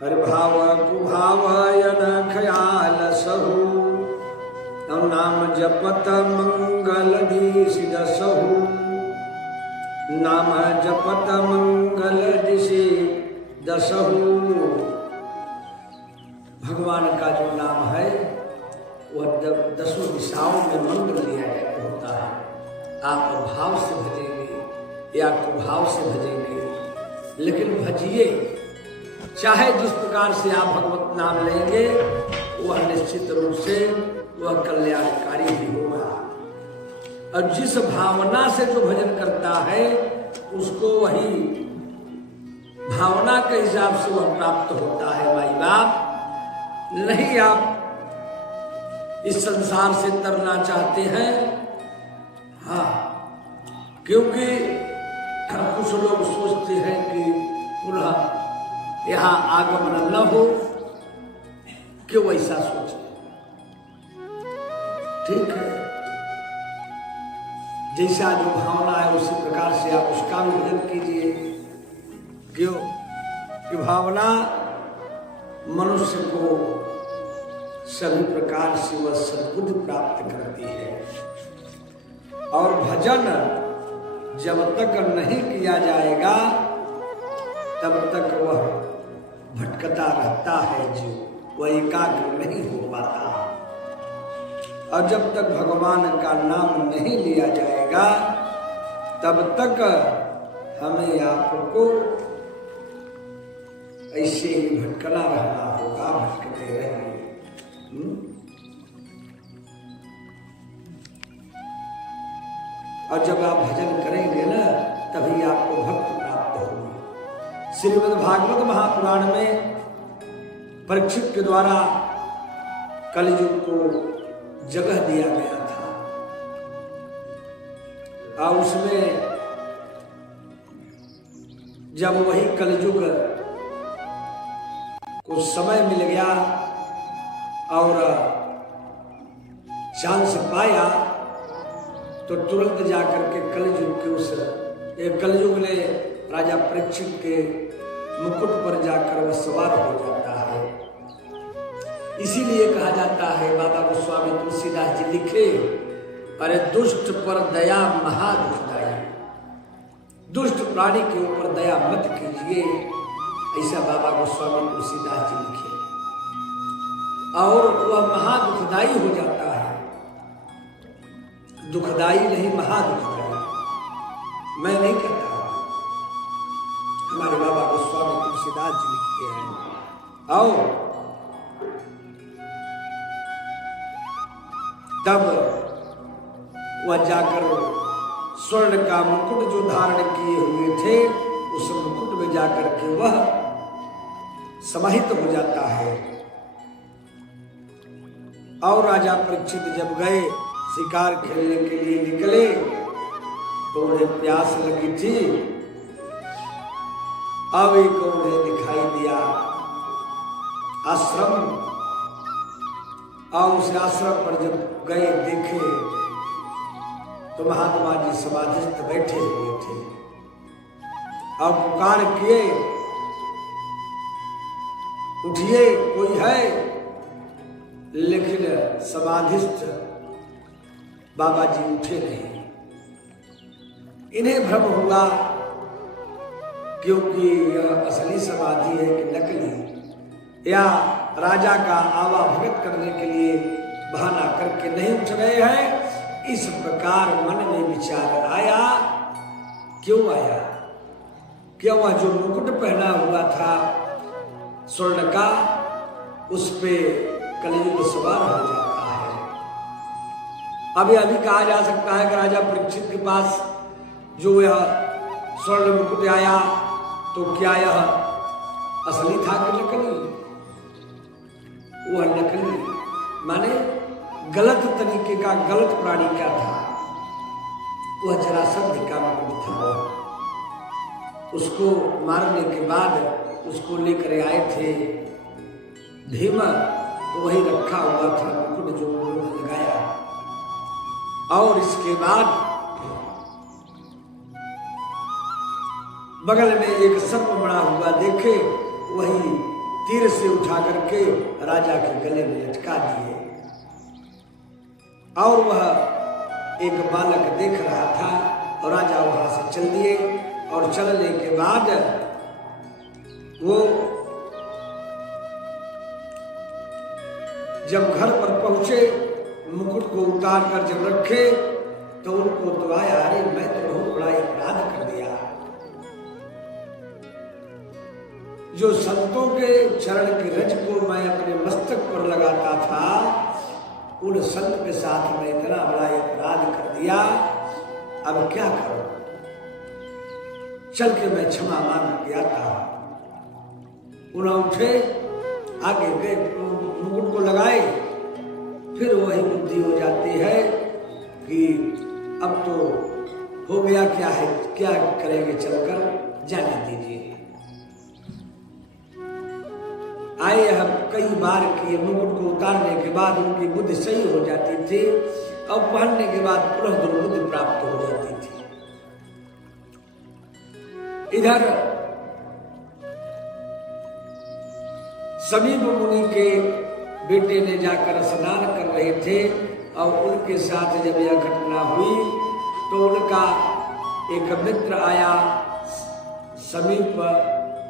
हर भाव कुभावयन ख्याल सहु तम नाम जपत मंगल दिशि दसहु नाम जपत मंगल दिशि दसहु। भगवान का जो नाम है वह दसों दिशाओं में मंगल लिया होता है। आप भाव से भजेंगे या कुभाव से भजेंगे, लेकिन भजिए, चाहे जिस प्रकार से आप भगवत नाम लेंगे वह निश्चित रूप से वह कल्याणकारी ही होगा। और जिस भावना से जो भजन करता है उसको वही भावना के हिसाब से वह प्राप्त होता है। माई बाप, नहीं आप इस संसार से तरना चाहते हैं, हाँ, क्योंकि कुछ लोग सोचते हैं कि पुनः यहाँ आगमन न हो, क्यों ऐसा सोचे? ठीक है, जैसा जो भावना है उसी प्रकार से आप उसका भी भजन कीजिए। क्यों कि भावना मनुष्य को सभी प्रकार से वह सद्बुद्धि प्राप्त करती है। और भजन जब तक नहीं किया जाएगा तब तक वह भटकता रहता है, जीव वह एकाग्र नहीं हो पाता। और जब तक भगवान का नाम नहीं लिया जाएगा तब तक हमें आपको ऐसे ही भटकना रहना होगा, भटकते रहेंगे। और जब आप भजन करेंगे ना तभी आपको भक्त प्राप्त होगी। श्रीमद् भागवत महापुराण में परीक्षित के द्वारा कलियुग को जगह दिया गया था और उसमें जब वही कलियुग को समय मिल गया और चांस पाया तो तुरंत जाकर के कलियुग के कलियुग ने राजा परीक्षित के मुकुट पर जाकर वह सवार हो जाता है। इसीलिए कहा जाता है, बाबा गोस्वामी तुलसीदास जी लिखे, अरे दुष्ट पर दया महादुखदाई, दुष्ट प्राणी के ऊपर दया मत कीजिए, ऐसा बाबा गोस्वामी तुलसीदास जी लिखे। और वह महादुखदाई हो जाता है, दुखदाई नहीं महादुखदाई। मैं नहीं कहता, हमारे बाबा गोस्वामी तुलसीदास जी लिखते हैं। आओ तब वह जाकर स्वर्ण का मुकुट जो धारण किए हुए थे उस मुकुट में जाकर के वह समाहित हो जाता है। और राजा परीक्षित जब गए शिकार खेलने के लिए निकले तो उन्हें प्यास लगी थी। अब एक उन्हें दिखाई दिया आश्रम, और उस आश्रम पर जब गए देखे तो महात्मा जी समाधिस्थ बैठे हुए थे और पुकार किए, उठिए कोई है, लेकिन समाधिस्थ बाबा जी उठे नहीं। इन्हें भ्रम हुआ क्योंकि यह असली समाधि है कि नकली, या राजा का आवा भगत करने के लिए बहाना करके नहीं उठ रहे हैं। इस प्रकार मन में विचार आया। क्यों आया? क्या वह जो मुकुट पहना हुआ था स्वर्ण का, उस पे कलियुग सवार हो जाता है। अभी कहा जा सकता है कि राजा परीक्षित के पास जो यह स्वर्ण मुकुट आया तो क्या यह असली था कि नकली? वह नकली माने गलत तरीके का, गलत प्राणी क्या था? वह जरासंध का मुकुट था। उसको मारने के बाद उसको लेकर आए थे भीम, तो वही रखा हुआ था मुकुट जो उन्होंने लगाया। और इसके बाद बगल में एक सर्प बड़ा हुआ देखे, वही तीर से उठा करके राजा के गले में लटका दिए। और वह एक बालक देख रहा था और राजा वहां से चल दिए। और चलने के बाद वो जब घर पर पहुंचे, मुकुट को उतार कर जब रखे तो उनको तो आया, अरे मैं तो बहुत बड़ा अपराध कर दिया। जो संतों के चरण की रज को मैं अपने मस्तक पर लगाता था, उन संत के साथ मैं इतना बड़ा अपराध कर दिया, अब क्या करूं? चल के मैं क्षमा मांग के आता हूं। उन्हें उठे, आगे गए, मुकुट को लगाए। फिर वही बुद्धि हो जाती है कि अब तो हो गया, क्या है, क्या करेंगे, चलकर जाने दीजिए। आए हम कई बार किए, मुकुट को उतारने के बाद उनकी बुद्धि सही हो जाती थी और पहनने के बाद पुनः दुर्बुद्धि प्राप्त हो जाती थी। इधर समीप मुनि के बेटे ने जाकर स्नान कर रहे थे और उनके साथ जब यह घटना हुई तो उनका एक मित्र आया, समीप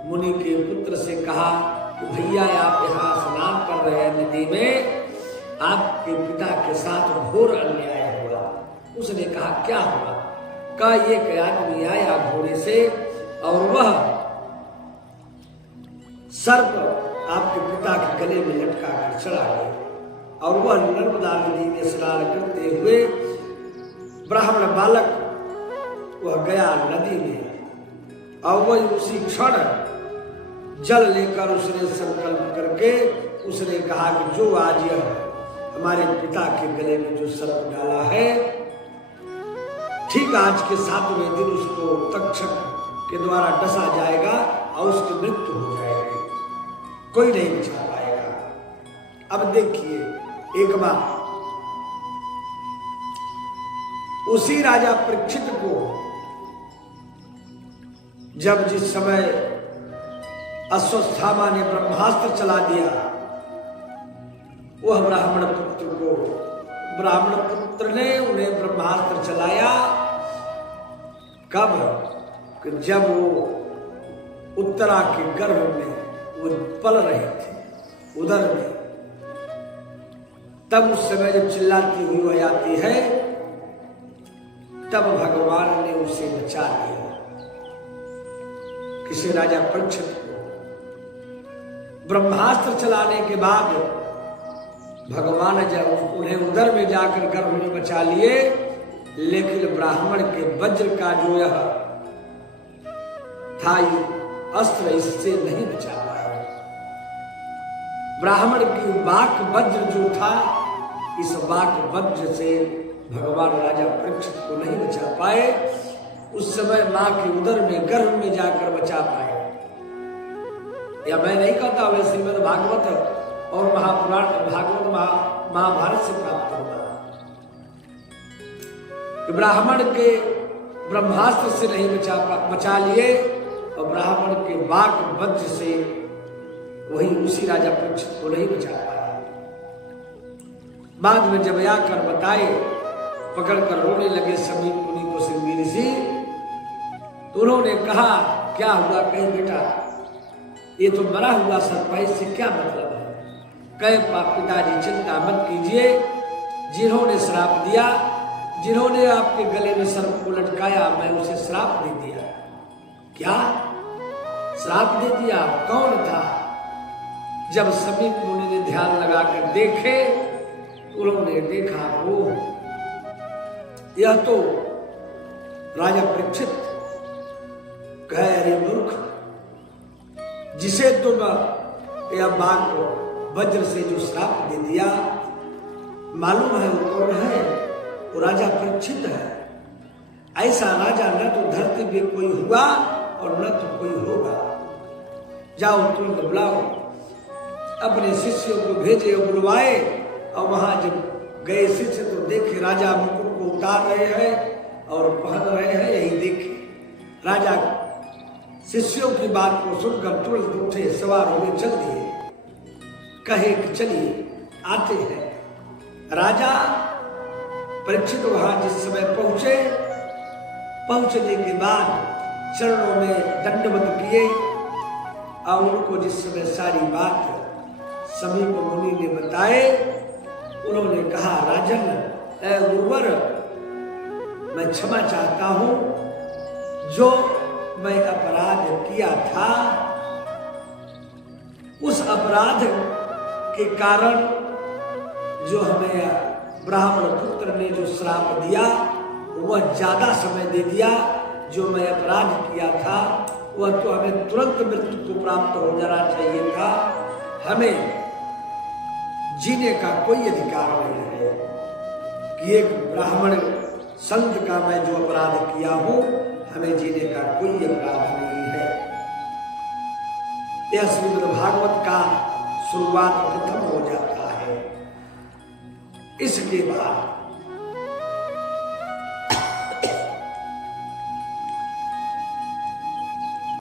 मुनि के पुत्र से कहा कि भैया आप यहाँ स्नान कर रहे हैं नदी में, आपके पिता के साथ घोर अन्याय हुआ। उसने कहा क्या हुआ? कहा एक आदमी आया घोड़े से और वह सर्प आपके पिता के गले में लटका कर चला गया। और वह नर्मदा नदी में स्नान करते हुए ब्राह्मण बालक वह गया नदी में और वह उसी क्षण जल लेकर उसने संकल्प करके उसने कहा कि जो आज यह हमारे पिता के गले में जो सर्प डाला है, ठीक आज के 7वें दिन उसको तक्षक के द्वारा डसा जाएगा और उसकी मृत्यु हो जाएगी, कोई नहीं बचा पाएगा। अब देखिए एक बार उसी राजा परीक्षित को जब जिस समय अश्वत्थामा ने ब्रह्मास्त्र चला दिया, वह ब्राह्मण पुत्र ने उन्हें ब्रह्मास्त्र चलाया। कब? कि जब वो उत्तरा के गर्भ में वो पल रहे थे, उदर में, तब उस समय जब चिल्लाती हुई वह आती है, तब भगवान ने उसे बचा लिया। किसी राजा परीक्षित को ब्रह्मास्त्र चलाने के बाद भगवान जब उन्हें उदर में जाकर गर्भ में बचा लिए, लेकिन ब्राह्मण के वज्र का जो यह था अस्त्र इससे नहीं बचा पाया। ब्राह्मण की वाक वज्र जो था, इस वाक वज्र से भगवान राजा परीक्षित को नहीं बचा पाए। उस समय मां के उदर में गर्भ में जाकर बचा पाए। या मैं नहीं कहता, वे श्रीमद् भागवत और महापुराण भागवत महाभारत से प्राप्त होगा। ब्राह्मण के ब्रह्मास्त्र से नहीं बचा लिए और ब्राह्मण के वाक वज्र से वही उसी राजा परीक्षित को नहीं बचा पाया। बाद में जब आकर बताए, पकड़कर रोने लगे समीप मुनि को श्रृंगी ऋषि, तो उन्होंने कहा क्या हुआ? कहे बेटा ये तो मरा हुआ सर्प है, इससे क्या मतलब है? कहे पिताजी चिंता मत कीजिए, जिन्होंने श्राप दिया, जिन्होंने आपके गले में सर्प को लटकाया, मैं उसे श्राप दे दिया। क्या श्राप दे दिया? कौन था? जब समीप मुनि ने ध्यान लगाकर देखे, उन्होंने देखा वो यह तो राजा परीक्षित। कहे अरे मूर्ख, जिसे तुम यह बाघ को वज्र से जो श्राप दे दिया, मालूम है वो कौन है? वो राजा परीक्षित है। ऐसा राजा न तो धरती पे कोई हुआ और न तो कोई होगा। जाओ तुरंत बुलाओ। अपने शिष्यों को भेजे और बुलवाए, और वहां जब गए शिष्य तो देखे राजा मुकुट को उतार रहे हैं और पहन रहे हैं। यही देखे राजा शिष्यों की बात को सुनकर तुरंत उठे, सवार हुए, चल दिए। कहे कि चलिए आते हैं। राजा परीक्षित वहां जिस समय पहुंचे, पहुंचने के बाद चरणों में दंडवत किए और उनको जिस समय सारी बात समीप मुनि ने बताए, उन्होंने कहा राजन, ऐ गुरुवर, मैं क्षमा चाहता हूं, जो मैं अपराध किया था उस अपराध के कारण जो हमें ब्राह्मण पुत्र ने जो श्राप दिया वह ज्यादा समय दे दिया। जो मैं अपराध किया था वह तो हमें तुरंत मृत्यु को प्राप्त हो जाना चाहिए था, हमें जीने का कोई अधिकार नहीं है कि एक ब्राह्मण संत का मैं जो अपराध किया हूं, हमें जीने का कोई अपराध नहीं है। यह श्रीमद् भागवत का शुरुआत प्रथम हो जाता है। इसके बाद